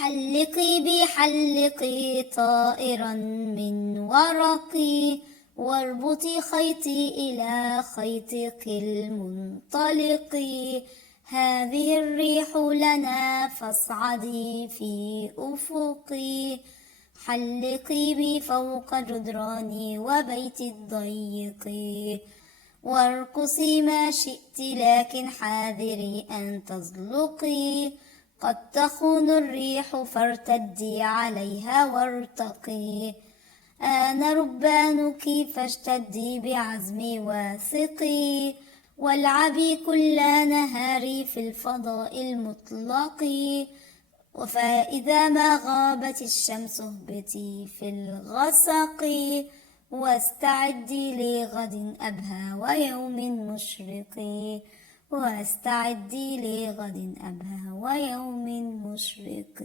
حلقي بحلقي طائرا من ورقي، واربطي خيطي إلى خيطك المنطلق. هذه الريح لنا فاصعدي في أفقي، حلقي بي فوق جدراني وبيتي الضيق. وارقصي ما شئت لكن حاذري أن تزلقي، قد تخون الريح فارتدي عليها وارتقي. أنا ربانك فاشتدي بعزمي واثقي، والعبي كل نهاري في الفضاء المطلق. فإذا ما غابت الشمس اهبطي في الغسق، واستعدي لغد أبهى ويوم مشرق. واستعدي لغد أبهى ويوم مشرق.